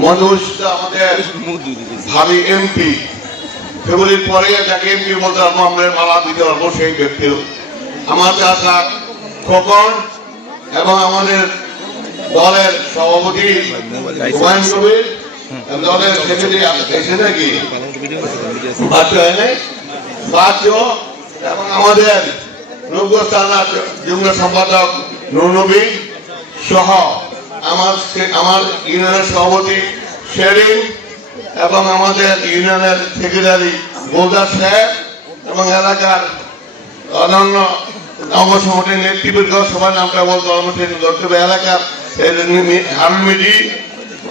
মনোজ আমাদের ভাবি এমপি ফেব্রুয়ারির পরে যাকে এমপি বলতে পারব আমরা মালা দিতে পারব সেই ব্যক্তি আমার চাষা খোকন এবং আমাদের দলের সভাপতি হুমায়ুন কবির। দলের সেক্রেটারি এসে নাকি? বাচ্চা হয় নাই? বাচ্চ। এবং আমাদের যুগ্ম সম্পাদক নুরনবী সহ। আমার আমার ইউনিয়নের সভাপতি শেরিন এবং আমাদের ইউনিয়নের সেক্রেটারি গোলদার সাহেব এবং এলাকার অন্যান্য অঙ্গসংগঠনের নেতৃবৃন্দ, সবার নামটা বলতে ধরতে হবে। এলাকার মিডি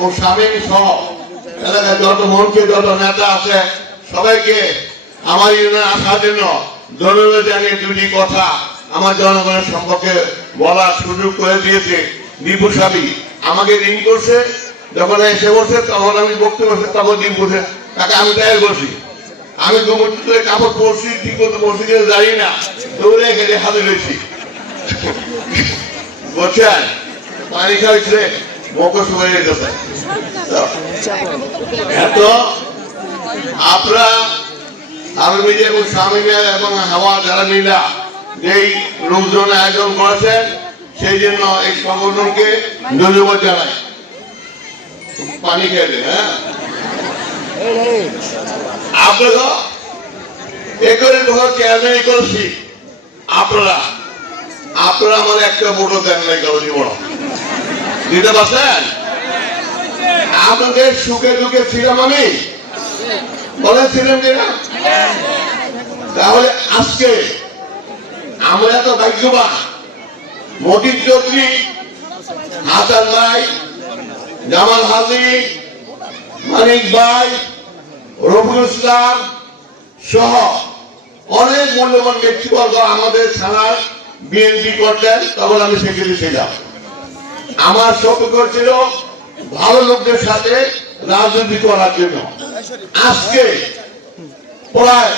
ও স্বামী সহ এলাকার যত মন্ত্রী, যত নেতা আছে, সবাইকে আমার ইউনিয়নে আসার জন্য ধন্যবাদ জানিয়ে দুটি কথা আমার জনগণের সম্পর্কে বলার সুযোগ করে দিয়েছে। দীপু সাবি আমাকে ঋণ করছে, যখন এসে বসে তখন আমি বক্তব্য তখন দীপু বসে তাকে আমি তাই বসি। আমি গোমতীতে কাপড় পরছি ঠিক মতো না। দৌড়ে গেলে হাতে রয়েছি পানি খাইছে মকর সময় যেতেছে। এত, আপনারা আমি নিজে এবং স্বামী এবং হাওয়া যারা মিলা, যেই লোকজন আয়োজন করেছেন সেই জন্য এই সংগঠনকে ধন্যবাদ জানাই। পানি খেলে হ্যাঁ? একটা দিতে পারছেন? সুখে ছিলাম আমি। বলেছিলেন কিনা তাহলে আজকে আমরা তো ভাগ্যবান। মতিন চৌধুরী, হাসান ভাই, জামাল হাজি, মানিক ভাই, রফিকুল ইসলাম সহ অনেক মূল্যবান ব্যক্তিবর্গ আমাদের থানার বিএনপি করতেন তখন আমি সেক্রেটারি ছিলাম। আমার শখ করছিল ভালো লোকদের সাথে রাজনীতি করার জন্য। আজকে প্রায়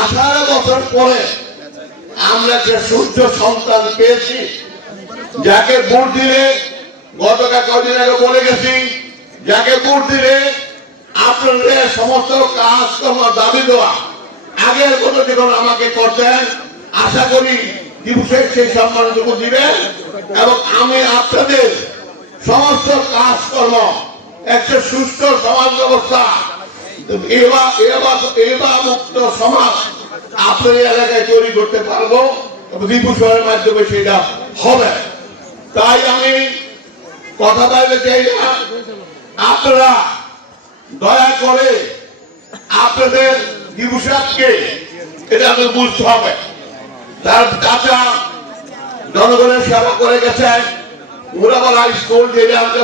আঠারো বছর পরে আমরা যে সূর্য সন্তান পেয়েছি, যাকে ভোট দিলে গতকাল কদিন আগে বলে গেছি, যাকে ভোট দিলে আপনাদের সমস্ত কাজকর্ম দাবি দেওয়া, আগের মতো যখন আমাকে করতেন, আশা করি দিবসের সেই সম্মানটুকু দিবেন এবং আমি আপনাদের সমস্ত কাজকর্ম, একটা সুস্থ সমাজ ব্যবস্থা এবার এবার এবার মুক্ত সমাজ আপনার এলাকায় তৈরি করতে পারব এবং দিবসের মাধ্যমে সেটা হবে। তাই আমি কথা বলতে চাই না। আপনারা দয়া করে আপনাদের দিবসাবকে এটা আমাদের বুঝতে হবে তার চাচা জনগণের সেবা করে গেছেন। মুরাবালা স্কুল যেটা আমরা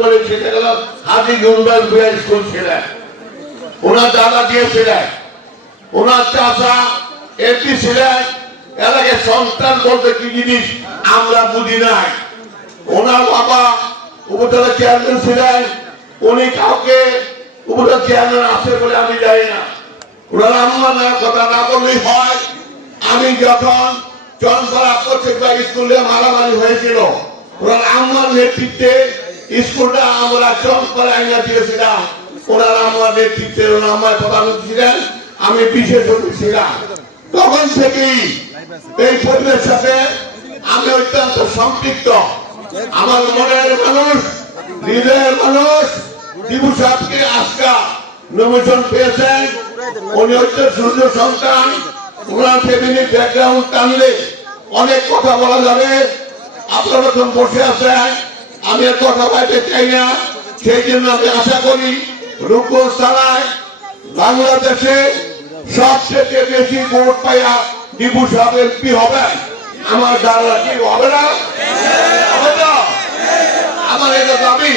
বলে সেটা গেল হাজি গুরুবাল ভুয়া স্কুল ছিলেন। ওনার দাদা দিয়ে দিয়েছিলেন। ওনার চাচা এমপি ছিলেন। এলাকায় সন্তান বলতে কি জিনিস? আমরা বুঝি নাই। ওনার বাবা উপজেলা চেয়ারম্যান ছিলেন। উনি কাউকে উপজেলা চেয়ারম্যান আছে বলে আমি জানি না। ওনার আম্মা না, কথা না বললেই হয়। আমি যখন চনপাড়া প্রত্যেকটা স্কুলে মারামারি হয়েছিল, ওনার আম্মার নেতৃত্বে স্কুলটা আমরা চনপাড়া আইনা দিয়েছিলাম ওনার আমার নেতৃত্বে ওনার আমার প্রধান ছিলেন আমি বিশেষ ছিলাম। তখন থেকেই এই পরিবেশের সাথে আমি অত্যন্ত সম্পৃক্ত। আমার মনের মানুষ, হৃদয়ের মানুষ দিবু সাহেবকে আজকা নমিশন পেয়েছেন। উনি হচ্ছে সূর্য সন্তান। ওনার ফ্যামিলি ব্যাকগ্রাউন্ড টানলে অনেক কথা বলা যাবে। আপনারা যখন বসে আছেন, আমি আর কথা বলতে চাই না। সেই জন্য আমি আশা করি রূপগঞ্জ থানায় বাংলাদেশে সবচেয়ে বেশি ভোট পাইয়া আমার কি, হবে না? আমার এটা দাবি।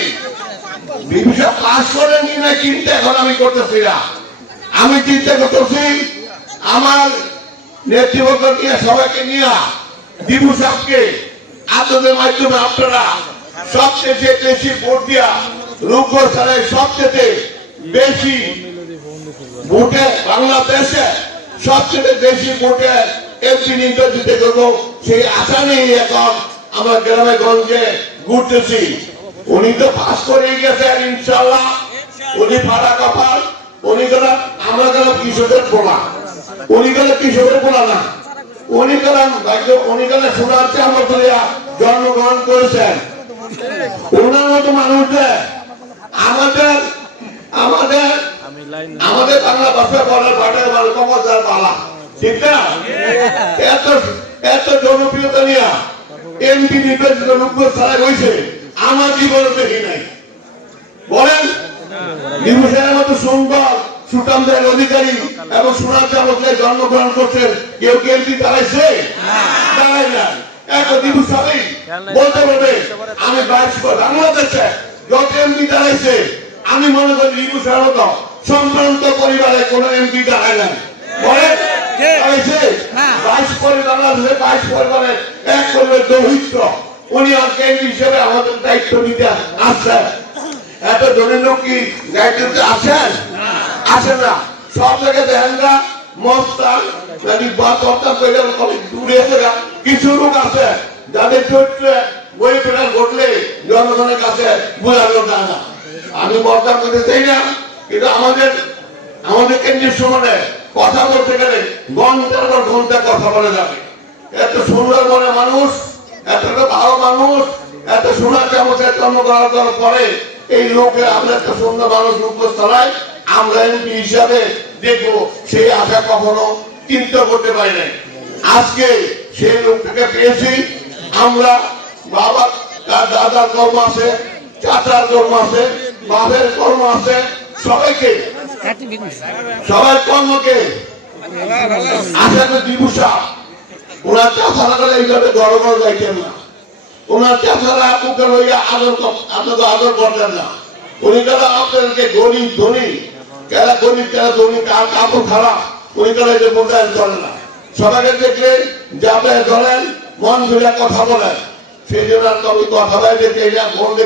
আমি চিন্তা করতেছি, আমার নেতৃবর্গ নিয়ে, সবাইকে নিয়ে। দিবু সাহকে আপনাদের মাধ্যমে আপনারা। সবচেয়ে বেশি ভোট দিয়া ছাড়াই সবচেয়ে বেশি ভোটে বাংলাদেশে সবচেয়ে বেশি ভোটে এমপি নির্বাচিত করব সেই আশা নিয়ে এখন আমরা গ্রামে গঞ্জে ঘুরতেছি। উনি তো পাস করে গেছেন ইনশাল্লাহ উনি ফাড়া কপাল। উনি গেলেন আমরা গেলাম কৃষকের পোলা। উনি গেলে কৃষকের পোলা না। উনি গেলেন উনি গেলে সোনার চামড় করিয়া জন্মগ্রহণ করেছেন। ওনার মতো মানুষদের আমাদের আমাদের আমাদের বাংলা ভাষায় বলে পাটের বলে কমতার বালা। ঠিক না? এত এত জনপ্রিয়তা নিয়ে এমপি নির্বাচিত লোক ছাড়া হয়েছে আমার জীবনে দেখি নাই। বলেন বিভূষণের মতো সুন্দর সুটামদের অধিকারী এবং সোনার চামচে জন্মগ্রহণ করছেন কেউ কি এমপি দাঁড়াইছে? দাঁড়ায় না এক দিবু সবাই বলতে পারবে আমি বাইশ বছর বাংলাদেশে যত এমপি দাঁড়াইছে আমি মনে করি বিভূষণের মতো সম্ভ্রান্ত পরিবারে কোন এমপি দাঁড়ায় নাই। বলেন? বাইশ পরিবার বাইশ পরিবারের এক পরিবার দৌহিত্র উনি আজকে হিসেবে আমাদের দায়িত্ব নিতে আসছেন। এত ধনী কি দায়িত্বতে আসেন? আসে না। সব জায়গায় দেখেন না মস্তান করে কবে দূরে কিছু লোক আছে যাদের চরিত্রে বই ফেরার ঘটলে জনগণের কাছে বোঝানো যায় না। আমি বর্তমান করতে চাই না। কিন্তু আমাদের আমাদের কেন্দ্রীয় সময় কথা বলতে গেলে ঘণ্টার পর ঘণ্টা কথা বলে যাবে। এত সুন্দর মনে মানুষ, এত ভালো মানুষ, এত সোনার চামচের জন্ম করার পরে এই লোকের আমরা এত সুন্দর মানুষ মুখস্থলায় আমরা এমপি হিসাবে দেখব সেই আশা কখনো চিন্তা করতে পারি নাই। আজকে সেই লোকটাকে পেয়েছি, আমরা বাবা, তার দাদার কর্ম আছে, চাচার কর্ম আছে, বাপের কর্ম আছে সবাইকে সবাই কর্মকে আশা করি দিবুসা ওনার চাষারা করে এইভাবে গরম যাইতেন না। ওনার চাষারা মুখে লইয়া আদর আপনাকে আদর করতেন না। উনি কারা আপনাদেরকে গরিব ধনী কেরা গরিব কেরা ধনী কার কাপড় খারাপ, উনি কারা যে মোটায়ন করে না। সবাইকে দেখলেন যে আপনারা ধরেন মন ঘুরে কথা বলেন, সেই জন্য কবি কথা বলে যে এটা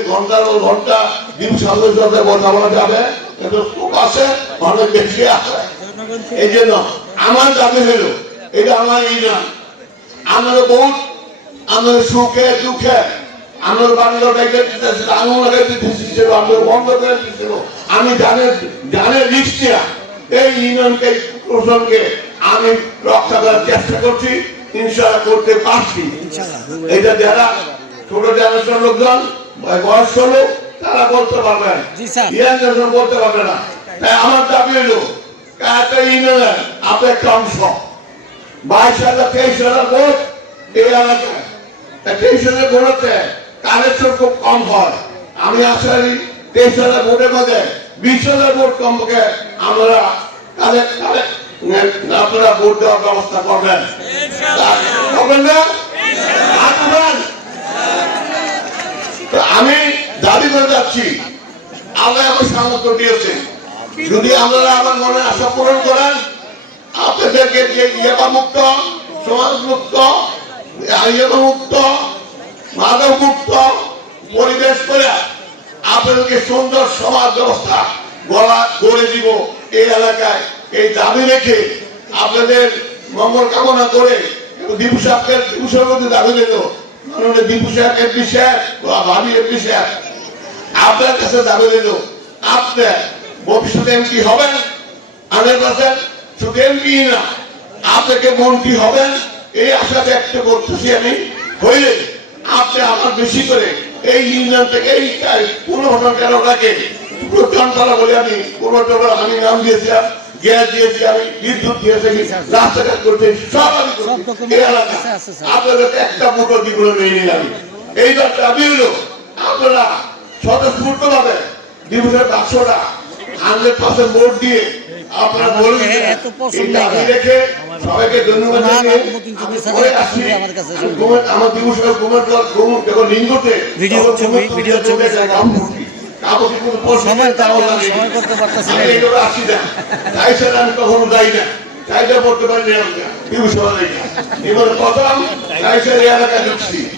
ঘণ্টার ঘণ্টা দিন সাথে সাথে কথা বলা যাবে। কিন্তু খুব আছে অনেক বেশি আছে এই জন্য আমার দাবি হইল এটা আমার ই না। আমার বহুত আমার সুখে দুঃখে আমার বাংলা দিতেছিল আঙুল ব্যাগে দিতেছিল আমার বন্ধ করে দিতেছিল আমি জানের জানের লিস্টিয়া এই ইউনিয়নকে প্রশাসনকে আমি রক্ষা করার চেষ্টা করছি ইনশাআল্লাহ করতে পারছি। এটা যারা ছোট জেনারেশন লোকজন বয়স্ক লোক তারা বলতে পারবেন জি, ইয়াং জেনারেশন বলতে পারবে না। তাই আমার দাবি হলো একটা অংশ। বাইশ হাজার তেইশ হাজার ভোট এই এলাকায়। তেইশ হাজার ভোটে কানেকশন খুব কম হয়? আমি আশা করি তেইশ হাজার ভোটের মধ্যে বিশ হাজার ভোট কমপক্ষে আমরা আপনারা ভোট দেওয়ার ব্যবস্থা করবেন। করবেন না? আমি দাবি করে যাচ্ছি। আল্লাহ আমার সামর্থ্য দিয়েছে। যদি আপনারা আমার মনে আশা পূরণ করেন, আপনাদেরকে যে মুক্ত সমাজ মুক্ত মুক্ত মাদক মুক্ত পরিবেশ করে আপনাদেরকে সুন্দর সমাজ ব্যবস্থা গড়া, গড়ে দিব এই এলাকায়। এই দাবি রেখে আপনাদের মঙ্গল কামনা করে দীপু সাহেবকে, দীপু সাহেবের দাবি দিল দীপু সাহেব, এমপি সাহেব, বা ভাবি এমপি আপনার কাছে দাবি দিল আপনি ভবিষ্যতে এমপি হবেন হান্ড্রেড পার্সেন্ট শুধু এমপি না আপনাকে মন্ত্রী হবেন এই আশা ব্যক্ত করতেছি আমি হইলে আপনি আমার বেশি করে এই ইউনিয়ন থেকে এই পুনর্ভটন কেন্দ্রটাকে প্রত্যন্তরা বলে আমি পুনর্ভটন আমি নাম দিয়েছিলাম গ্যাস দিয়েছি আমি বিদ্যুৎ দিয়েছি রাস্তাঘাট করতে সব আমি। আপনাদের একটা মোটর জীবনে মেনে আমি। এইবার দাবি হলো আপনারা স্বতঃস্ফূর্ত ভাবে দিবসের বাক্সটা হান্ড্রেড পার্সেন্ট ভোট দিয়ে আপনারা। রেখে সবাইকে ধন্যবাদ আমার যখন ভিডিও ছবি, ভিডিও ছবি। সময় করতে- লাগে। সময় করতে পারতেছি না। আমি। তাই কখনো যাই না। চাইলে পড়তে পারি না এলাকায় ঢুকছি।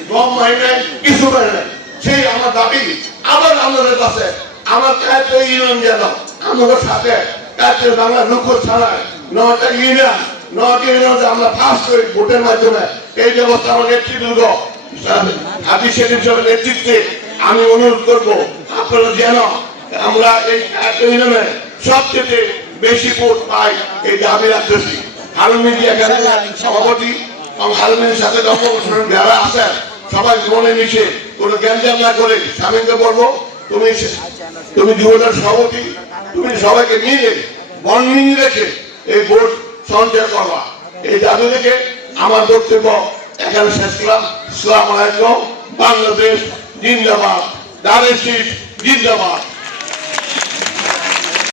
গম মারি নাই কিছু নাই। সেই আমার দাবি, আবার আমাদের কাছে, আমার কাছে ইউনিয়ন যেন আমাদের সাথে, কাছে বাংলা ছাড়ায় নটা ইউনিয়ন ইউনিয়নে আমরা ফার্স্ট ভোটের মাধ্যমে, এই ব্যবস্থা আমার নেতৃত্ব নেতৃত্বে আমি অনুরোধ করব, আপনারা যেন আমরা এই ইউনিয়নে সবচেয়ে বেশি ভোট পাই, এই দাবি রাখতেছি মিডিয়া সভাপতি এবং সাথে যারা আছেন সবাই জীবনে মিশে কোনো জ্ঞানজাম না করে স্বামীকে বলব, তুমি তুমি যুবদল সভাপতি, তুমি সবাইকে নিয়ে বর্ণিং রেখে এই ভোট সঞ্চয় করবা। এই দাবি থেকে আমার বক্তব্য এখানে শেষ করলাম। সালাম আলাইকুম। বাংলাদেশ জিন্দাবাদ। দারেশিফ জিন্দাবাদ।